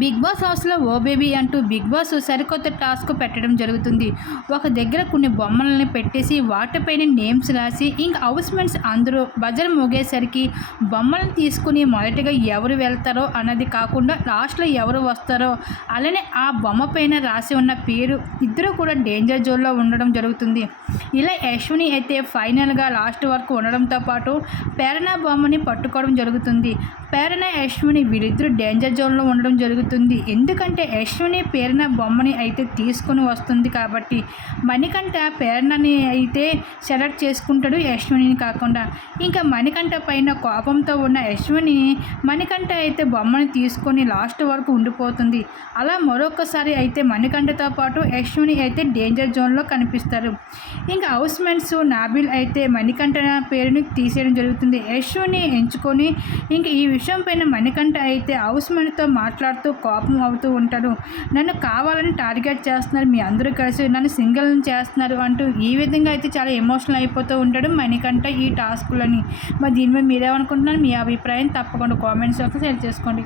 Big boss హౌస్లో oh baby అంటూ big boss సరికొత్త టాస్క్ పెట్టడం జరుగుతుంది. ఒక దగ్గర కొన్ని బొమ్మలని పెట్టేసి వాటిపైన నేమ్స్ రాసి ఇంకా హౌస్మెంట్స్ అందరూ బజర్ మోగేసరికి బొమ్మలను తీసుకుని మొదటిగా ఎవరు వెళ్తారో అన్నది కాకుండా లాస్ట్లో ఎవరు వస్తారో అలానే ఆ బొమ్మ పైన రాసి ఉన్న పేరు ఇద్దరు కూడా డేంజర్ జోన్లో ఉండడం జరుగుతుంది. ఇలా యశ్విని అయితే ఫైనల్గా లాస్ట్ వరకు ఉండడంతో పాటు పేరణ బొమ్మని పట్టుకోవడం జరుగుతుంది. పేరణ యశ్విని వీరిద్దరూ డేంజర్ జోన్లో ఉండడం జరుగుతుంది ఎందుకంటే యశ్విని పేరణ బొమ్మని అయితే తీసుకుని వస్తుంది కాబట్టి మణికంఠ పేరణని అయితే సెలెక్ట్ చేసుకుంటాడు యశ్విని కాకుండా. ఇంకా మణికంఠ పైన కోపంతో ఉన్న యశ్విని మణికంఠ అయితే బొమ్మని తీసుకొని లాస్ట్ వరకు ఉండిపోతుంది. అలా మరొకసారి అయితే మణికంఠతో పాటు యశ్విని అయితే డేంజర్ జోన్లో కనిపిస్తారు. ఇంకా హౌస్మెంట్స్ నాబిల్ అయితే మణికంఠ పేరుని తీసేయడం జరుగుతుంది. యశ్విని ఎంచుకొని ఇంకా ఈ విషయం పైన మణికంఠ అయితే హౌస్మెంట్తో మాట్లాడుతూ కోపం అవుతూ ఉంటాడు నన్ను కావాలని టార్గెట్ చేస్తున్నారు. మీ అందరూ కలిసి నన్ను సింగిల్ చేస్తున్నారు అంటూ ఈ విధంగా అయితే చాలా ఎమోషనల్ అయిపోతూ ఉంటాడు మణికంఠ ఈ టాస్కులని. మరి దీని మీద మీరేమనుకుంటున్నారు? మీ అభిప్రాయం తప్పకుండా కామెంట్స్ షేర్ చేసుకోండి.